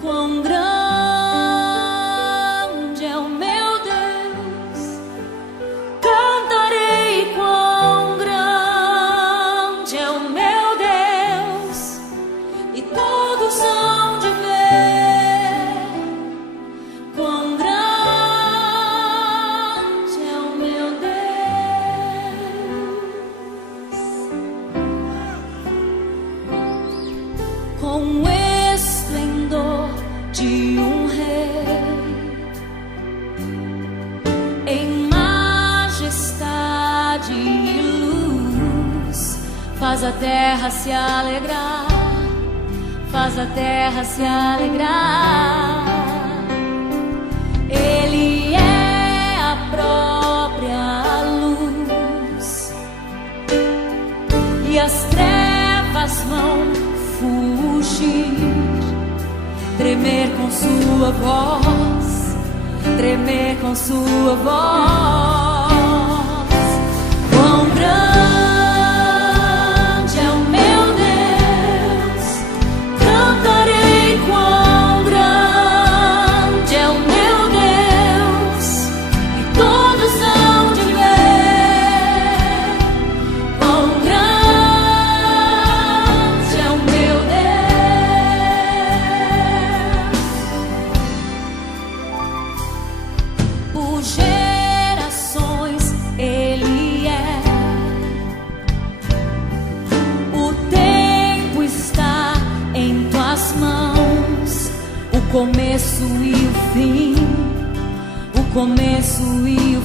Quão grande é o meu Deus, cantarei quão grande é o meu Deus, e todos hão de ver quão grande é o meu Deus. Com o esplendor de um rei, em majestade e luz, faz a terra se alegrar, faz a terra se alegrar. Ele é a própria luz, e as trevas vão fugir, tremer com sua voz, tremer com sua voz. Quão grande é o meu Deus, cantarei quão grande é o meu Deus, e todos hão de ver quão grande é o meu Deus. Por gerações Ele é, o tempo está em tuas mãos, o começo e o fim, o começo e o